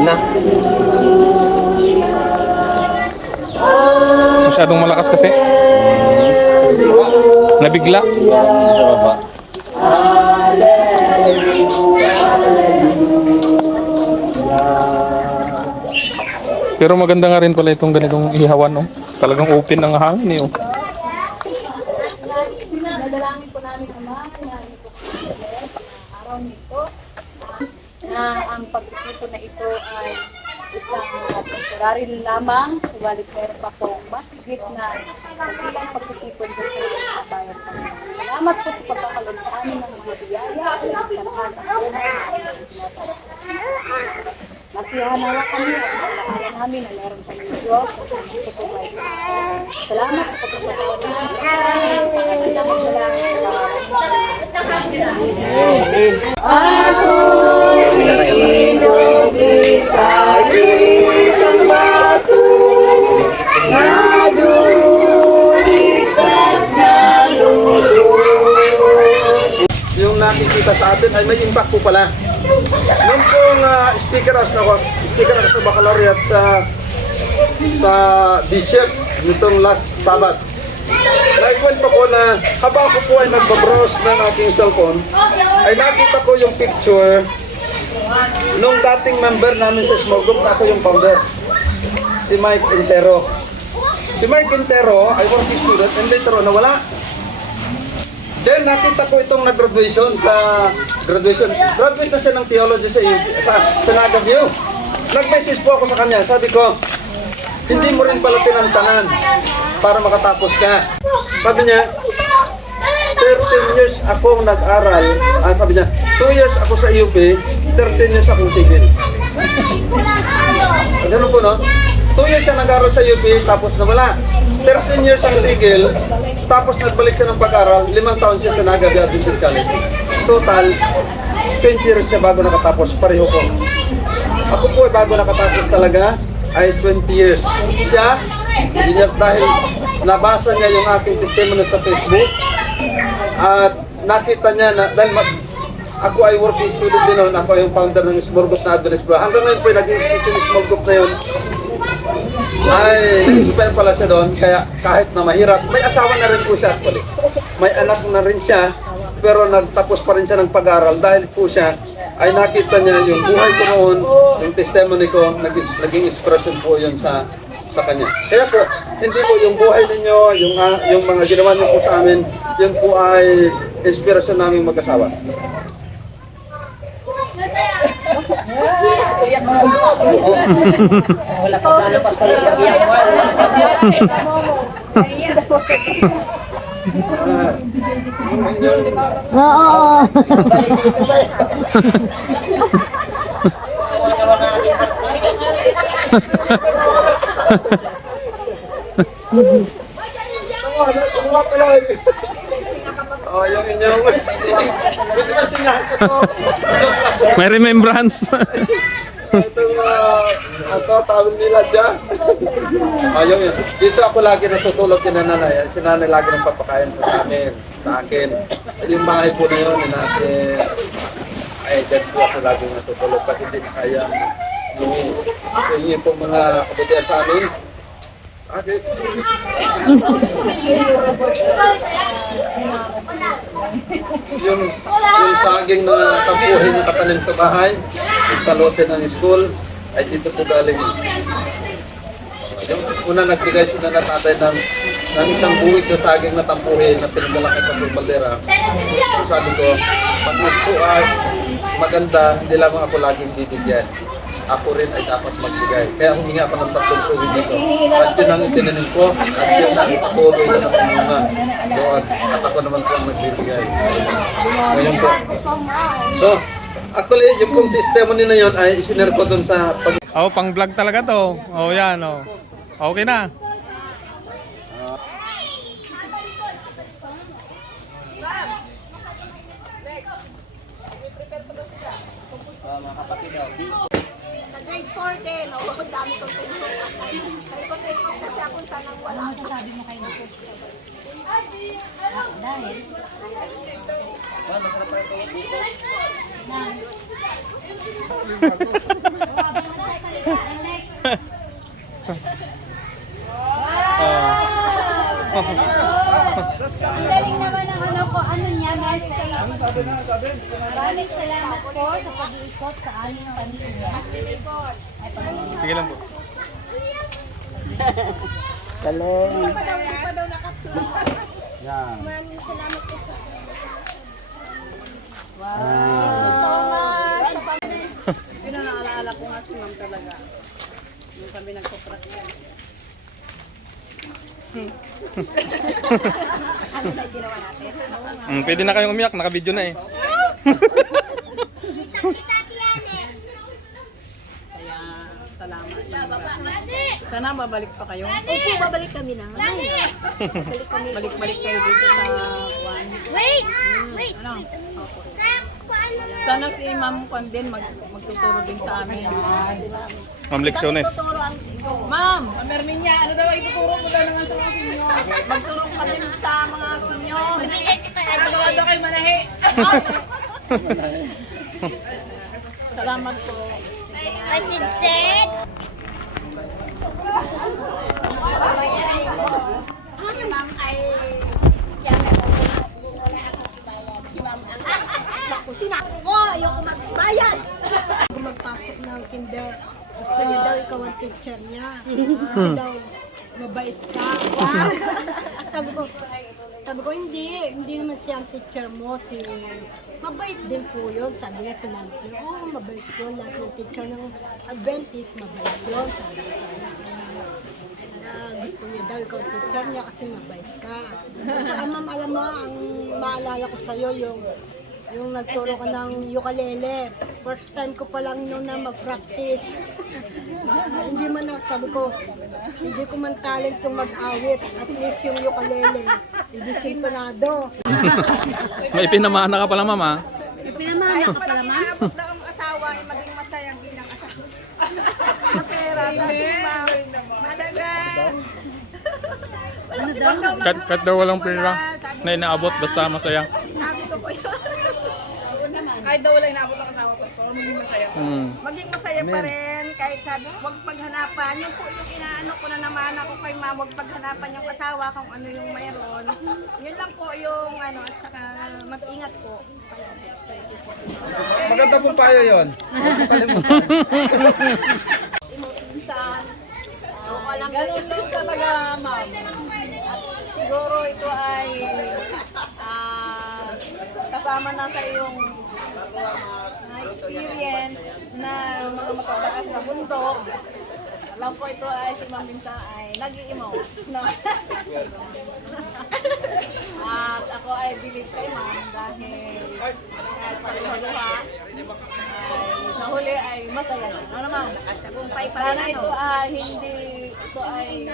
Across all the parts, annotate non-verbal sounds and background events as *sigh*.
Na. Masyadong malakas kasi. Nabigla. Sa baba. Pero maganda nga rin pala itong ganitong ihawan, no? Talagang open ang hangin, eh, oh. Nadalangin po namin Ama na ito po araw nito na ang pagtitipon na ito ay isang uh, temporary lamang subalit meron pa po mas higit na ilang pagtitipon din sa mga kabayan kami. Salamat po sa pagkakalun sa amin ng mga biyaya at sa lahat ng Masiyahan nawa kami at nalaanan namin na meron kami Diyos sa pagpapay. Salamat sa pagpapatuwa namin. At ang dalangin sa Inubi sa batu na dulitas na. Yung nakikita sa atin ay may impact po pala. Nung pong ah, speaker ako, speaker ako sa baccalaureate sa sa bishop nitong last Sabbath. Naikwento ko na habang ako po ay nagbabrowse ng aking cellphone, ay nakita ko yung picture nung dating member namin sa small group na ako yung founder. Si Mike Intero. Si Mike Intero ay working student and later on nawala. Then nakita ko itong nag-graduation sa graduation. Graduate na siya ng theology sa sa, sa Naga View. Nag-message po ako sa kanya. Sabi ko, hindi mo rin pala tinantanan para makatapos ka. Sabi niya, 13 years akong nag-aral. Ah, sabi niya, 2 years ako sa UP, 13 years akong tigil. Ganun po, no? 2 years siya nag-aral sa UP, tapos nawala. 13 years ang tigil, tapos nagbalik siya ng pag-aral, limang taon siya sa Naga Adventist College. Total, 20 years siya bago nakatapos, pareho ko. Ako po ay bago nakatapos talaga, ay 20 years. Siya, dahil nabasa niya yung aking testimony sa Facebook, at nakita niya na, dahil ma- ako ay working student din noon, ako ay yung founder ng small group na Adventist Bro. Hanggang ngayon po, ay nag-exist yung small group na yun. Ay, nag-inspire pala siya doon, kaya kahit na mahirap, may asawa na rin po siya actually. May anak na rin siya, pero nagtapos pa rin siya ng pag-aral dahil po siya ay nakita niya yung buhay ko noon, yung testimony ko, naging, naging inspiration po yun sa sa kanya. Kaya po, hindi po yung buhay ninyo, yung, ah, yung mga ginawa niyo po sa amin, yun po ay inspiration naming mag-asawa. Ah, yung- *laughs* yung- Oh, yung inyong Pwede ba. Ayaw yun. Dito ako lagi natutulog kina nanay. Si nanay lagi ng papakain sa amin, sa akin. Yung bahay po na yun, natin. Ay, dyan po ako lagi natutulog. Pag hindi na kaya yung yung po mga kabutihan sa amin. Okay. yung, yung saging na tampuhin na katanim sa bahay, yung salote ng school, ay dito po galing. Yung una nagbigay sila na tatay ng, ng isang buwig na saging na tampuhin na ko sa Sulbaldera. So sabi ko, pag nagpo ay maganda, hindi lamang ako laging bibigyan. Ako rin ay dapat magbigay. Kaya humingi ako ng tatlong suwi dito. At yun ang itinanim ko, at yun ang patuloy na nakamuna doon. At ako naman po ang nagbibigay. Ngayon po. So, actually, yung pong testimony na yun ay isinare ko doon sa pag oh, pang vlog talaga to. Oh, yan, oh. Okay na. Sa grade 4 din, oh, ang dami kong tulong. Sabi ko Ang galing naman ang ano ko, ano niya, message. Maraming salamat po sa pag-iikot sa aming pamilya. Sige lang po. Yun ang naalaala ko nga si ma'am talaga. Yung kami nagpa-practice. Mm, pwede na kayong umiyak, naka-video na eh. *laughs* Kaya salamat. Sana babalik pa kayo. Opo, babalik kami na. Babalik kami. Balik-balik kayo dito sa Juan. Wait! Wait! Ano? Sana si Ma'am Kwan din mag, magtuturo din sa amin. Ma'am Leksiones. Ma'am, Merminya, ano daw ituturo mo daw naman sa mga sinyo? Magturo ka din sa mga sinyo. Nagawa daw kayo manahi. Salamat po. Pasinset! Naku, sinako ko! Ayoko! Bago magpasok ng kinder, gusto daw ikaw ang teacher niya. Kasi daw, mabait ka. Wow! sabi ko, sabi ko, hindi. Hindi naman siya ang teacher mo. Si, mabait din po yun. Sabi niya, sinabi ko, oh, mabait yun. Lahat ng teacher ng Adventist, mabait yun. Sabi ko, sana. Gusto niya daw ikaw teacher niya kasi mabait ka. At saka ma'am, alam mo, ang maalala ko sa'yo yung yung nagturo ka ng ukulele. First time ko pa lang noon na mag-practice. *laughs* hindi man ako, sabi ko, hindi ko man talent yung mag-awit. At least yung ukulele, hindi sintonado. *laughs* May pinamana ka pala ma'am ah. Pinamana ka pala, ma'am. Abot daw ang asawa ay maging masayang bilang asawa. *laughs* Sa pera, sabi ma'am. Matyaga. Ano daw? Kat, kat daw walang pera na inaabot basta masaya. Sabi ko po yun. Kahit daw wala inaabot ang asawa, pastor, maging masaya. Mm. Maging masaya pa rin. Kahit sabi, huwag paghanapan. Yung po yung inaano ko na naman ako kay ma'am, huwag paghanapan yung asawa kung ano yung mayroon. Yun lang po yung ano, at saka mag-ingat po. Maganda pong payo yun. Minsan, Ganun lang talaga, ma'am. Siguro ito ay ah, kasama na sa iyong na experience na mga matataas na bundok. Alam ko ito ay si Ma'am Binsa ay nag-iimaw. No? At ako ay believe kay Ma'am dahil kahit paluha-luha ay nahuli ay masaya na. Ano naman? Sana rin ito ano. ay hindi, ito ay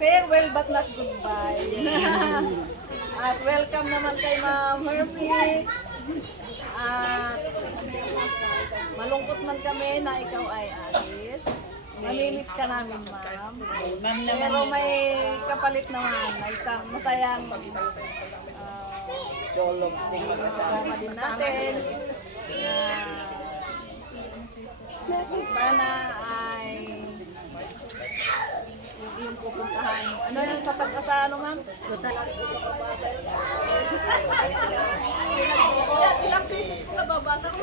farewell but not goodbye. *laughs* At welcome naman kay Ma'am Hermie. At malungkot man kami na ikaw ay alis. Namimiss ka namin, ma'am. Pero may kapalit naman na isang masayang uh, kasama din natin. Na sana yung iyong pupuntahan. Ano yung sa pag-asa, ano ma'am? Ilang beses ko nababasa ko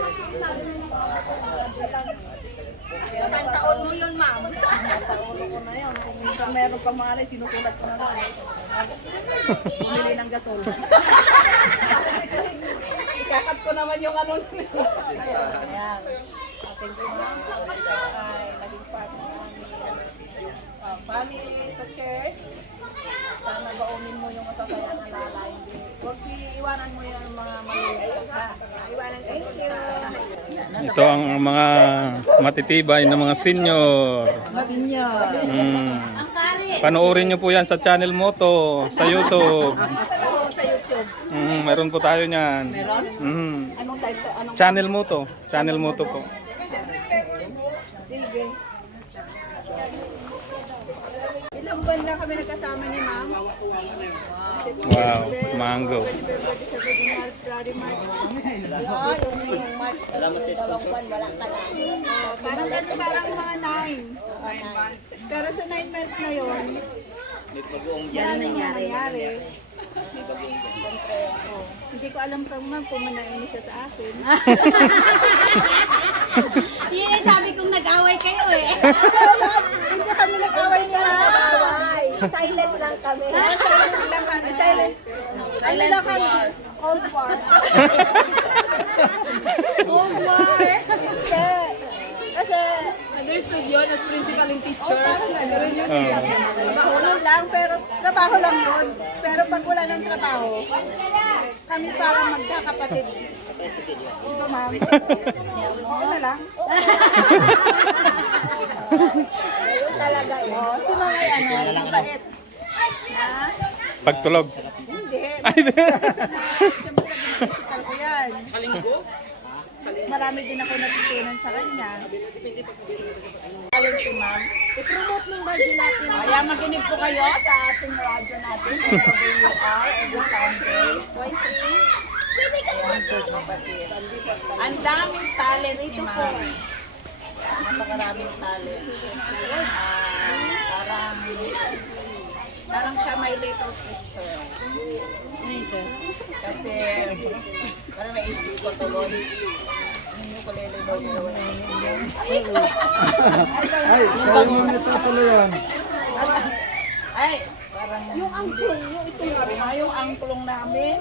Isang taon mo yun, ma'am. Nasa ulo ko na yun. Kung minsan meron pang mga alay, sinusulat ko na lang. Bumili ng gasol. *laughs* Ikakat ko naman yung ano. Ayan. Ating ma'am. Ay, naging part ng aming uh, family sa church. Sana baunin mo yung masasayang alala. Huwag iiwanan mo yung mga ha. Iwanan ko yung sa Ito ang mga matitibay na mga senior. Mm. Panoorin nyo po yan sa channel mo to, sa YouTube. Mm, meron po tayo niyan. Mm. anong title, anong Channel mo to. Channel mo to po. Sige. Buwan lang kami nagkasama ni ma'am. Wow, mango. February, February, March, February, March. Yung yung March, dalawang buwan, wala ka na. Parang ganun, parang mga nine. Pero sa nine months na yun, wala na nangyari. Oh, Hindi ko alam kung ma'am kung manayin siya sa akin. *laughs* *laughs* Yun yung sabi kong nag-away kayo eh. *laughs* Hindi kami nag-away nga. Nag-away. Silent lang kami. *laughs* Silent lang kami. Silent. Ano lang kami? Cold war. *laughs* Cold war. Kasi, kasi, Understood yun as principal and teacher. Oh. trabaho lang lang, pero trabaho lang yun. Pero pag wala ng trabaho, kami parang magkakapatid. Ito ma'am. Ito na lang. *laughs* Talaga yun. Oh, si mga ano, mabait. Ha? Pagtulog. Hindi. Siyempre, nag-physical ko yan. Marami din ako natutunan sa kanya. Alam si ma'am. I-promote ng radyo natin. Kaya makinig po kayo sa ating radyo natin. WR every Sunday. 23. Ayan po kapatid. Ang daming talent ni ma'am. Napakaraming talent. Parang parang siya my little sister. Kasi parang naisip ko tuloy. Yung ukulele daw nila wala Ay, kaya mo nito pala yan. Ay, parang yung angklong, yung ito yung yung angklong namin.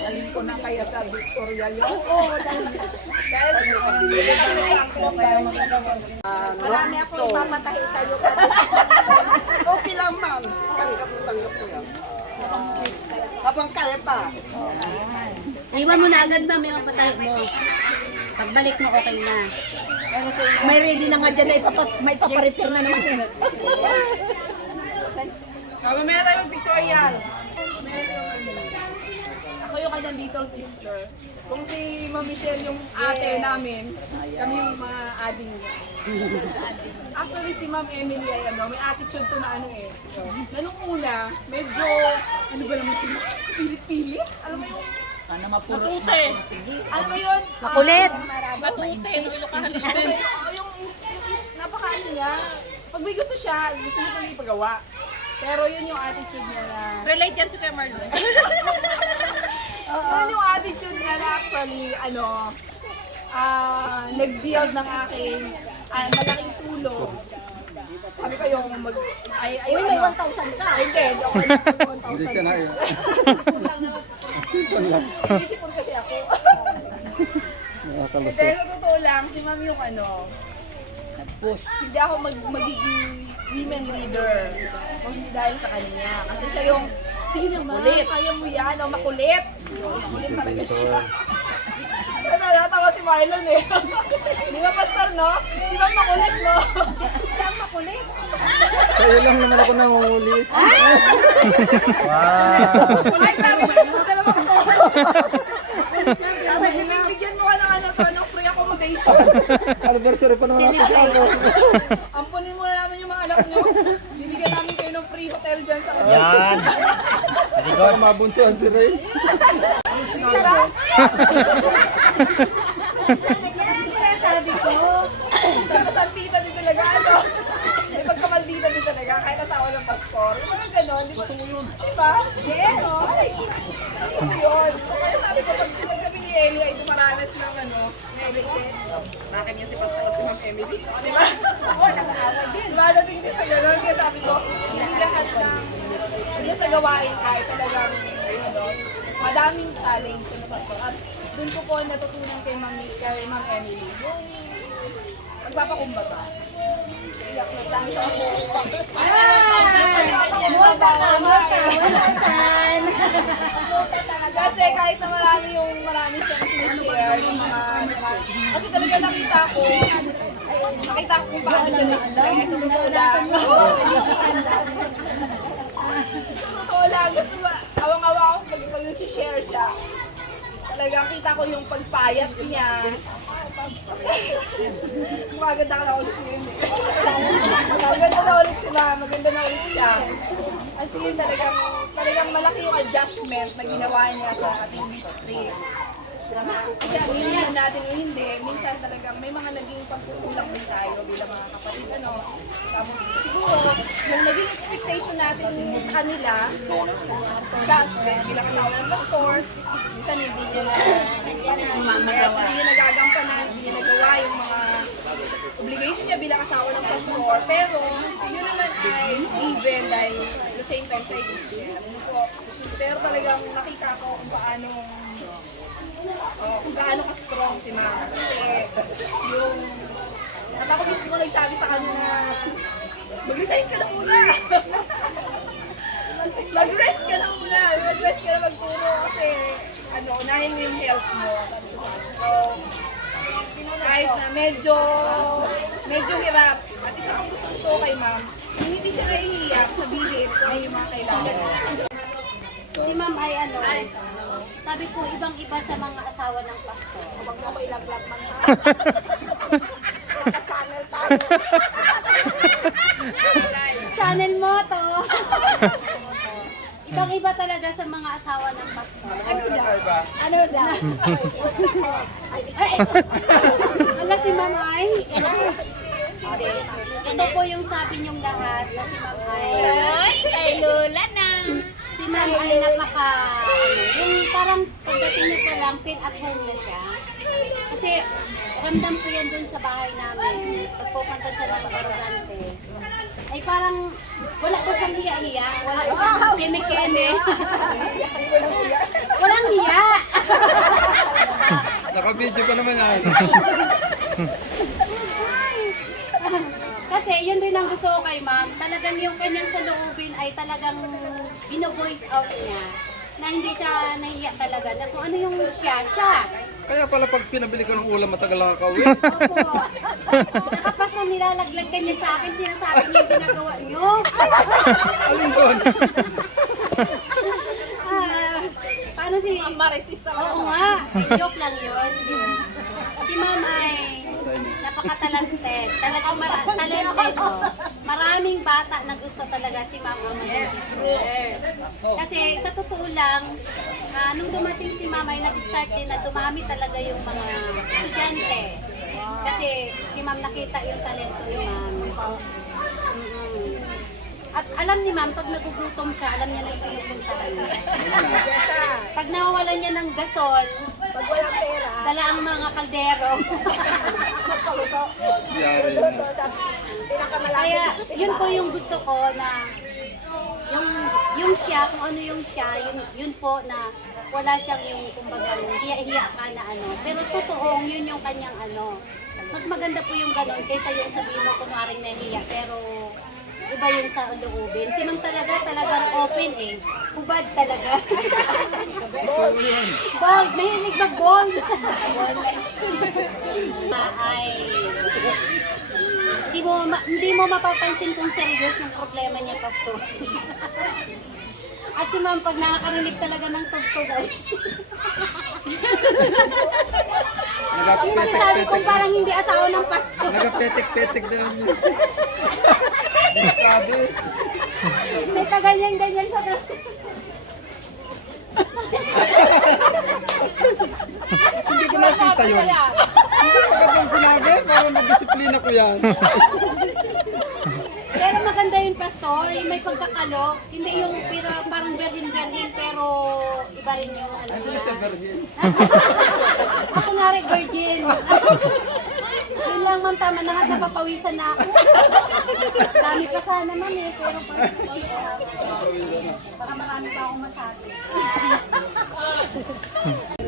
Daling ko na kaya sa Victoria yun. Oo, dahil dahil yung angklong kaya Marami akong ipapatahi sa iyo. Okay lang, ma'am. Tanggap mo, tanggap mo yan. Habang kaya pa. Iwan mo na agad ma'am yung patay mo. Pagbalik mo okay na. May ready na nga dyan na ipapat, may paparepair na naman. Mamaya tayo mag-pictorial. Ako yung kanyang little sister. Kung si Ma'am Michelle yung ate namin, kami yung mga ading niya. Actually, si Ma'am Emily ay ano, may attitude to na ano eh. Na nung una, medyo, ano ba naman sila? Pilit-pilit? Alam mo yung Sana mapurute. ano ba yun? Makulit. Matute. Consistent. Yung, yung, yung napaka ano niya. Pag may gusto siya, gusto niya tuloy ipagawa. Pero yun yung attitude niya na... Relate yan sa kay Marlon. *laughs* Yun yung attitude niya na actually, ano, ah nag-build ng aking ah, malaking tulong. Sabi ko yung mag... Ay, ay, Uy, may 1,000 ka. Ay, hindi. Hindi ako *laughs* Hindi siya na yun. Isipon kasi ako. Nakakalusot. Pero totoo lang, si ma'am yung ano, hindi ako mag magiging women leader kung hindi dahil sa kanya. Kasi siya yung, sige naman, kaya mo yan, o makulit. Yun, makulit talaga siya. Ano, Marlon eh. *laughs* Di ba, Pastor, no? Si ma'am makulit, no? *laughs* siya ang makulit. Sa iyo lang naman ako nangunguli. *laughs* Ay, pero ano talaga ko. Tatay, bibigyan mo ka ng ano to, ng free accommodation. Anniversary pa naman ako ako. Ampunin mo na namin yung mga anak nyo. Bibigyan namin kayo ng free hotel dyan sa kanila. Yan. Baka mabunsuan si Ray. Sabi ko, sa kasalpita din talaga, ano? May pagkamaldita din talaga, kahit asawa ng pastor. Yung mga ganon, di ba? Di ba? Yes, ano yun? Sabi ko, pag kami ni Eli ay dumaranas ng ano, meditate. Bakit si pastor at si Ma'am Emily? O, di ba? Oo, nakakawal din. Din sa ganon, kaya sabi ko, hindi lahat ng hindi sa gawain ay talagang ano, madaming challenge na pastor. At doon ko po natutunan kay Ma'am kay Ma'am Emily yung nagpapakumbaba. Kasi kahit na marami yung marami siyang sinishare, yung mga, kasi talaga nakita ko, nakita ko kung paano siya na-stress. Sa totoo lang. Totoo lang, gusto ko, awang-awa ako pag, pag nag-share siya. Talagang kita ko yung pagpayat niya, Maganda ka na ulit yun eh. Maganda na ulit si ma'am, maganda na ulit siya. As in, talagang, talagang malaki yung adjustment na ginawa niya sa ating mystery. Kasi hinihingi natin o hindi, minsan talagang may mga naging pagkukulang din tayo bilang mga kapatid. Ano. Tapos siguro, yung naging expectation natin sa kanila, gosh, bilang asawa ng pastor, minsan hindi niya na, hindi niya nagagampanan, hindi niya nagawa yung mga obligation niya bilang asawa pastor. Pero, yun naman ay given dahil the same time sa. Ano po, pero talagang nakita ko kung paano oh, kung gaano ka-strong si mama. Kasi yung at ako mismo nagsabi sa kanya mag-resign ka na muna. *laughs* Mag-rest ka na muna. Mag-rest ka na magturo kasi ano, unahin mo yung health mo. So, kahit na medyo medyo hirap. At isa pang gusto ko kay ma'am, hindi siya nahihiya sabihin kung yung mga kailangan. Si ma'am ay ano, sabi ko ibang iba sa mga asawa ng pastor. Huwag mo ko ilaglag man ha. Channel tayo. *laughs* Channel mo to. ibang iba talaga sa mga asawa ng pastor. Ano daw? Ano daw? Ay. *laughs* Hindi. Ito po yung sabi niyong lahat na si ma'am ay. Ay, kay Lola na. Si ma'am ay napaka, ano, yung parang pagdating niya pa lang, feel at home na siya. Kasi ramdam ko yan dun sa bahay namin. Pag pupunta siya ng Arrogante, ay parang wala ko siyang hiya-hiya, wala ko siyang keme-keme. Walang hiya. Naka-video pa naman yan. *laughs* Kasi yun rin ang gusto ko kay ma'am. Talagang yung kanyang saloobin ay talagang ino-voice out niya. Na hindi siya nahiya talaga. Na kung ano yung siya, siya. Kaya pala pag pinabili ko ng ulam, matagal lang kakawin. Opo. Tapos nung nilalaglag ka niya sa akin, sinasabi niya yung ginagawa niyo. Alin doon? Ah, paano si... Marites talaga. Oo nga. Joke lang yun. Si ma'am ay napaka-talented. Talagang mara- talented. Oh. Maraming bata na gusto talaga si ma'am ang yes. Kasi sa totoo lang, ah, nung dumating si ma'am ay nag-start din na dumami talaga yung mga estudyante. Kasi si ma'am nakita yung talento ni ma'am. Mm-mm. At alam ni ma'am, pag nagugutom siya, alam niya na yung pinupuntahan niya. Pag nawawalan niya ng gasol, Pag walang pera, dala ang mga kaldero. Yari na. Kaya yun po yung gusto ko na yung yung siya, kung ano yung siya, yun, yun po na wala siyang yung kumbaga yung hiya-hiya ka na ano. Pero totoong yun yung kanyang ano. Mas maganda po yung ganon kaysa yung sabihin mo kunwaring nahiya pero iba yung sa loobin. Si Ma'am talaga talagang open eh. Hubad talaga. Bold, mahilig mag bold. ay hindi mo ma- hindi mo mapapansin kung serious yung problema niya, pastor. At si ma'am, pag nakakarinig talaga ng tugtog ay, yun ang sabi kong parang hindi asawa ng pastor. Nagapetek-petek na lang. *laughs* May kaganyan-ganyan sa Hindi ko nakita yun. Hindi ko yung sinabi. Parang nagdisiplina ko yan. Pero maganda yun, pastor. Yung may pagkakalok. Hindi yung pira, parang virgin-virgin, pero iba rin yung ano niya. siya *laughs* virgin. Ako nga rin virgin. Lang ma'am, tama na nga, napapawisan na ako. *laughs* Dami pa sana ma'am eh, pero parang baka marami pa akong masabi. *laughs*